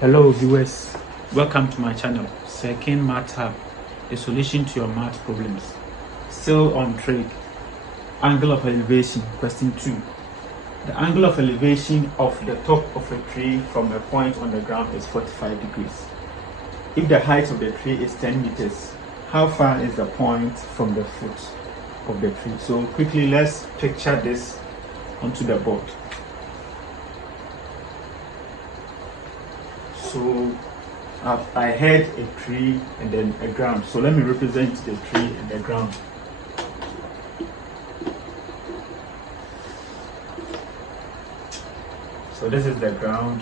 Hello viewers, welcome to my channel, Second Math Hub, the solution to your math problems. Still on trig, angle of elevation, question 2. The angle of elevation of the top of a tree from a point on the ground is 45 degrees. If the height of the tree is 10 meters, how far is the point from the foot of the tree? So quickly, let's picture this onto the board. So I had a tree and then a ground. So let me represent the tree and the ground. So this is the ground.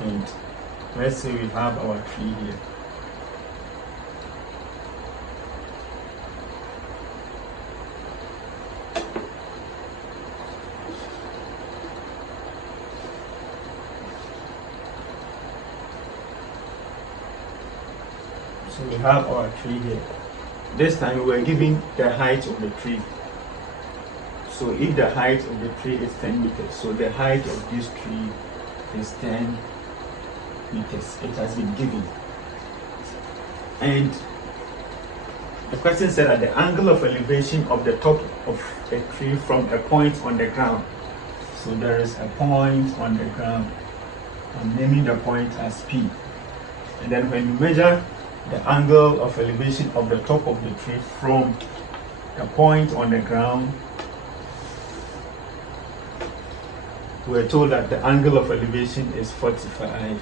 And let's say we have our tree here. So we have our tree here. This time we were given the height of the tree. So if the height of the tree is 10 meters, so the height of this tree is 10 meters. It has been given. And the question said that the angle of elevation of the top of a tree from a point on the ground. So there is a point on the ground. I'm naming the point as P. And then when you measure the angle of elevation of the top of the tree from the point on the ground, we're told that the angle of elevation is 45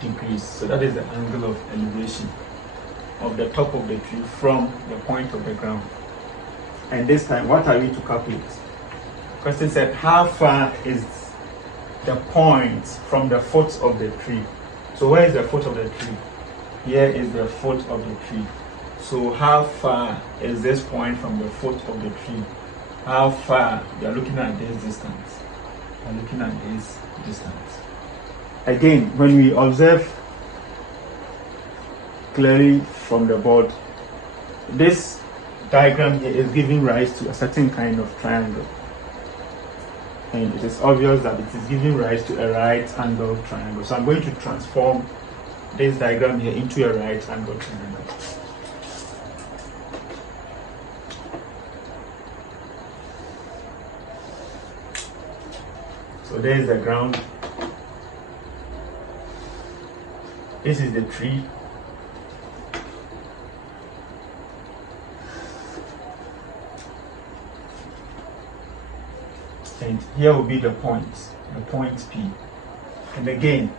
degrees. So that is the angle of elevation of the top of the tree from the point of the ground. And this time, what are we to calculate? The question said, how far is the point from the foot of the tree? So where is the foot of the tree? Here is the foot of the tree. So how far is this point from the foot of the tree? How far? We are looking at this distance. We are looking at this distance. Again, when we observe clearly from the board, this diagram here is giving rise to a certain kind of triangle. And it is obvious that it is giving rise to a right angle triangle. So I'm going to transform this diagram here into a right angle triangle. So there is the ground. This is the tree. And here will be the point P. And again,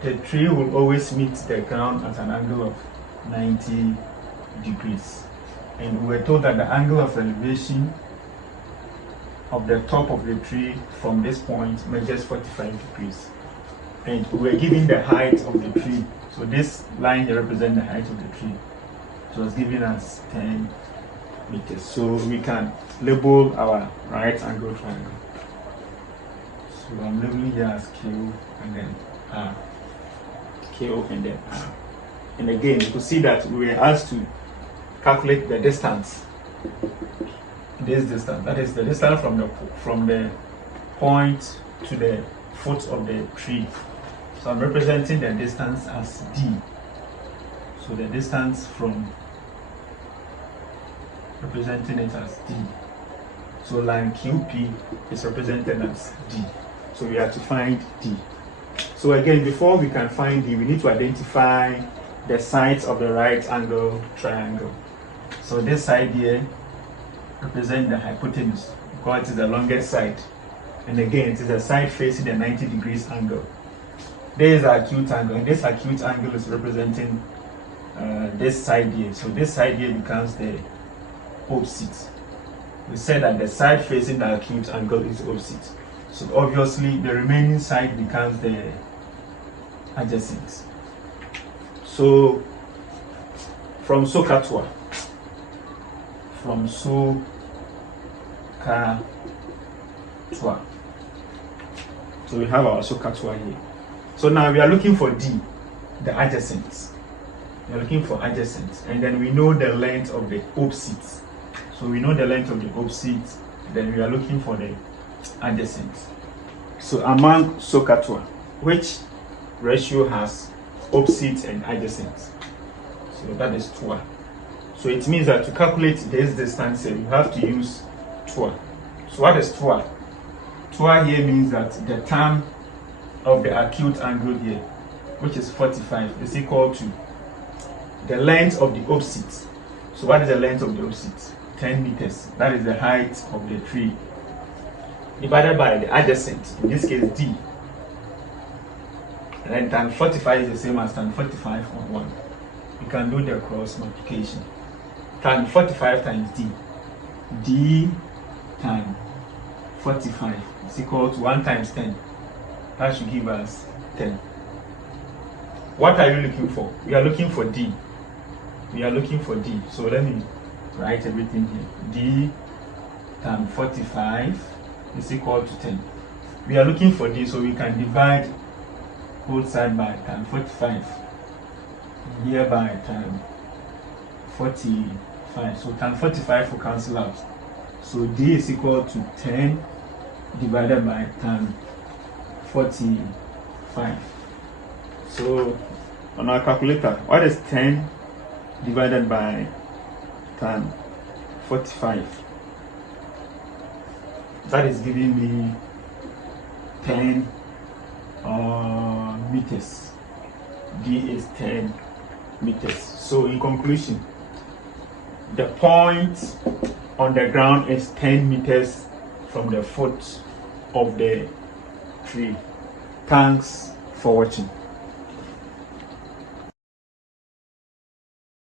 the tree will always meet the ground at an angle of 90 degrees. And we were told that the angle of elevation of the top of the tree from this point measures 45 degrees. And we were given the height of the tree. So this line here represents the height of the tree. So it's giving us 10 meters. So we can label our right angle triangle. So I'm labeling here as Q and then R. Q and then R. And again, you can see that we were asked to calculate the distance. This distance, that is the distance from the point to the foot of the tree. So I'm representing the distance as D. So the distance from, representing it as D. So line QP is represented as D. So we have to find D. So again, before we can find D, we need to identify the sides of the right angle triangle. So this side here represents the hypotenuse because it is the longest side. And again, it is the side facing the 90 degrees angle. There is an acute angle, and this acute angle is representing this side here. So this side here becomes the opposite. We said that the side facing the acute angle is opposite. So obviously the remaining side becomes the adjacent. So from SOHCAHTOA, so we have our SOHCAHTOA here. So now we are looking for D, the adjacent. We are looking for adjacent, and then we know the length of the opposite. So we know the length of the opposite, then we are looking for the adjacent. So among SOHCAHTOA, which ratio has opposite and adjacent? So that is TOA. So it means that to calculate this distance, you have to use TOA. So what is TOA? TOA here means that the tan of the acute angle here, which is 45, is equal to the length of the opposite. So what is the length of the opposite? 10 meters. That is the height of the tree, divided by the adjacent, in this case D. And then tan 45 is the same as tan 45 on 1. You can do the cross multiplication. Tan 45 times D. D tan 45 is equal to 1 times 10. That should give us 10. What are you looking for? We are looking for D. We are looking for D. So let me write everything here. D tan 45 is equal to 10. We are looking for D, so we can divide both sides by tan 45. Here by tan 45. So tan 45 will cancel out. So D is equal to 10 divided by tan 45. So on our calculator, what is 10 divided by tan 45? That is giving me 10 meters. D is 10 meters. So in conclusion, the point on the ground is 10 meters from the foot of the tree. Thanks for watching.